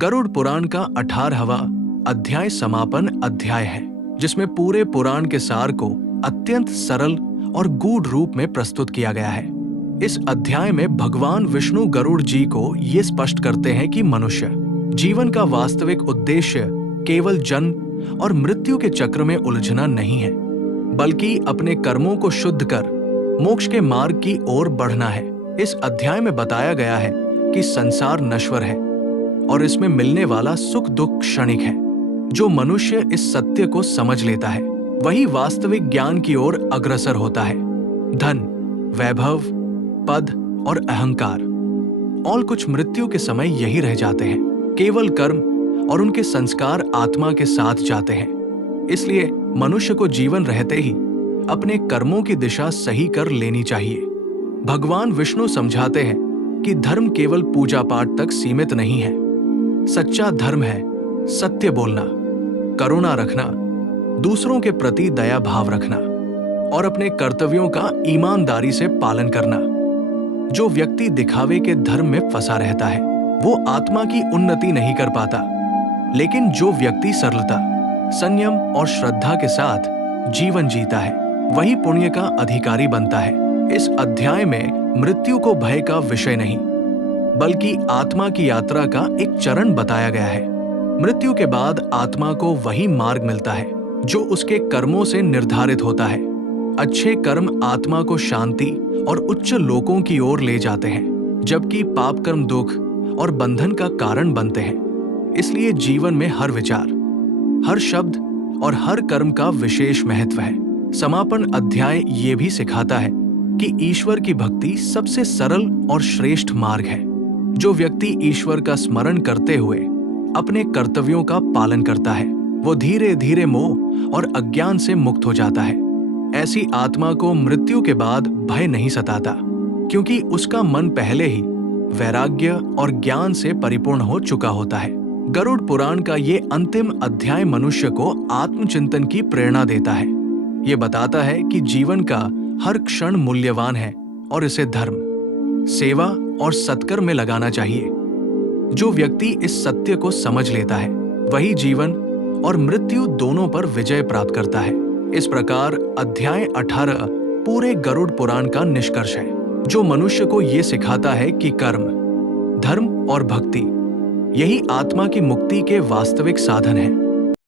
गरुड़ पुराण का 18वां अध्याय समापन अध्याय है, जिसमें पूरे पुराण के सार को अत्यंत सरल और गूढ़ रूप में प्रस्तुत किया गया है। इस अध्याय में भगवान विष्णु गरुड़ जी को ये स्पष्ट करते हैं कि मनुष्य जीवन का वास्तविक उद्देश्य केवल जन्म और मृत्यु के चक्र में उलझना नहीं है, बल्कि अपने कर्मों को शुद्ध कर मोक्ष के मार्ग की ओर बढ़ना है। इस अध्याय में बताया गया है कि संसार नश्वर है और इसमें मिलने वाला सुख दुख क्षणिक है। जो मनुष्य इस सत्य को समझ लेता है वही वास्तविक ज्ञान की ओर अग्रसर होता है। धन, वैभव, पद और अहंकार और कुछ मृत्यु के समय यही रह जाते हैं। केवल कर्म और उनके संस्कार आत्मा के साथ जाते हैं। इसलिए मनुष्य को जीवन रहते ही अपने कर्मों की दिशा सही कर लेनी चाहिए। भगवान विष्णु समझाते हैं कि धर्म केवल पूजा पाठ तक सीमित नहीं है। सच्चा धर्म है सत्य बोलना, करुणा रखना, दूसरों के प्रति दया भाव रखना और अपने कर्तव्यों का ईमानदारी से पालन करना। जो व्यक्ति दिखावे के धर्म में फंसा रहता है वो आत्मा की उन्नति नहीं कर पाता, लेकिन जो व्यक्ति सरलता, संयम और श्रद्धा के साथ जीवन जीता है वही पुण्य का अधिकारी बनता है। इस अध्याय में मृत्यु को भय का विषय नहीं, बल्कि आत्मा की यात्रा का एक चरण बताया गया है। मृत्यु के बाद आत्मा को वही मार्ग मिलता है जो उसके कर्मों से निर्धारित होता है। अच्छे कर्म आत्मा को शांति और उच्च लोकों की ओर ले जाते हैं, जबकि पाप कर्म दुख और बंधन का कारण बनते हैं। इसलिए जीवन में हर विचार, हर शब्द और हर कर्म का विशेष महत्व है। समापन अध्याय ये भी सिखाता है कि ईश्वर की भक्ति सबसे सरल और श्रेष्ठ मार्ग है। जो व्यक्ति ईश्वर का स्मरण करते हुए अपने कर्तव्यों का पालन करता है वो धीरे धीरे मोह और अज्ञान से मुक्त हो जाता है। ऐसी आत्मा को मृत्यु के बाद भय नहीं सताता, क्योंकि उसका मन पहले ही वैराग्य और ज्ञान से परिपूर्ण हो चुका होता है। गरुड़ पुराण का ये अंतिम अध्याय मनुष्य को आत्मचिंतन की प्रेरणा देता है। ये बताता है कि जीवन का हर क्षण मूल्यवान है और इसे धर्म, सेवा और सत्कर्म में लगाना चाहिए। जो व्यक्ति इस सत्य को समझ लेता है वही जीवन और मृत्यु दोनों पर विजय प्राप्त करता है। इस प्रकार अध्याय 18 पूरे गरुड़ पुराण का निष्कर्ष है, जो मनुष्य को ये सिखाता है कि कर्म, धर्म और भक्ति यही आत्मा की मुक्ति के वास्तविक साधन है।